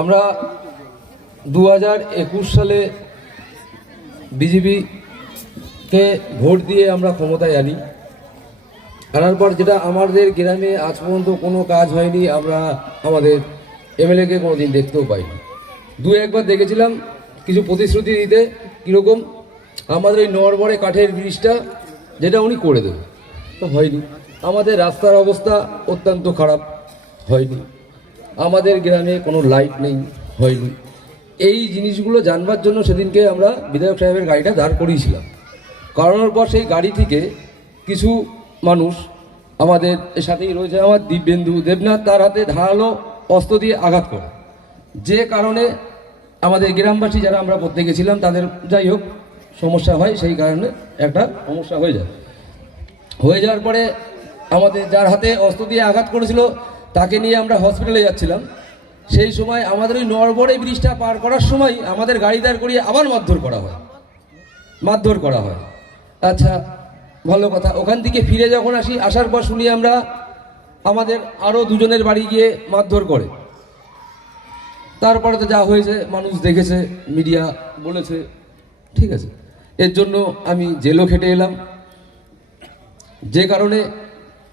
আমরা 2021 সালে বিজেপিকে ভোট দিয়ে আমরা ক্ষমতায় আনার পর যেটা আমাদের গ্রামে আজ পর্যন্ত কোনো কাজ হয়নি। আমরা আমাদের এমএলএকে কোনোদিন দেখতেও পাইনি। দু একবার দেখেছিলাম কিছু প্রতিশ্রুতি দিতে, কীরকম আমাদের ওই নড়বড়ে কাঠের ব্রিজটা যেটা উনি করে দেবে, তো হয়নি। আমাদের রাস্তার অবস্থা অত্যন্ত খারাপ, হয়নি। আমাদের গ্রামে কোনো লাইট নেই, হয়নি। এই জিনিসগুলো জানবার জন্য সেদিনকে আমরা বিধায়ক সাহেবের গাড়িটা দাঁড় করিয়েছিলাম। করানোর পর সেই গাড়ি থেকে কিছু মানুষ, আমাদের সাথেই রয়েছে আমার দিব্যেন্দু দেবনাথ, তার হাতে ধারালো অস্ত্র দিয়ে আঘাত করে, যে কারণে আমাদের গ্রামবাসী যারা আমরা প্রত্যেকে ছিলাম তাদের যাই হোক সমস্যা হয়। সেই কারণে একটা সমস্যা হয়ে যাওয়ার পরে আমাদের যার হাতে অস্ত্র দিয়ে আঘাত করেছিল তাকে নিয়ে আমরা হসপিটালে যাচ্ছিলাম। সেই সময় আমাদের ওই নড়বড়ে ব্রিজটা পার করার সময় আমাদের গাড়ি দাঁড় করিয়ে আবার মারধর করা হয়। আচ্ছা, ভালো কথা। ওখান থেকে ফিরে যখন আসার পর শুনি আমরা আমাদের আরও দুজনের বাড়ি গিয়ে মারধর করে। তারপরে তো যা হয়েছে মানুষ দেখেছে, মিডিয়া বলেছে, ঠিক আছে। এর জন্য আমি জেলও খেটে এলাম, যে কারণে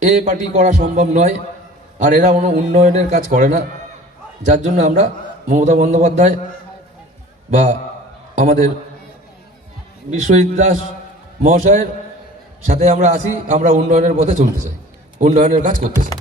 এ পার্টি করা সম্ভব নয়। আর এরা কোনো উন্নয়নের কাজ করে না, যার জন্য আমরা মমতা বন্দ্যোপাধ্যায় বা আমাদের বিশ্বজিৎ দাস মহাশয়ের সাথে আমরা আছি। আমরা উন্নয়নের পথে চলতে চাই, উন্নয়নের কাজ করতে চাই।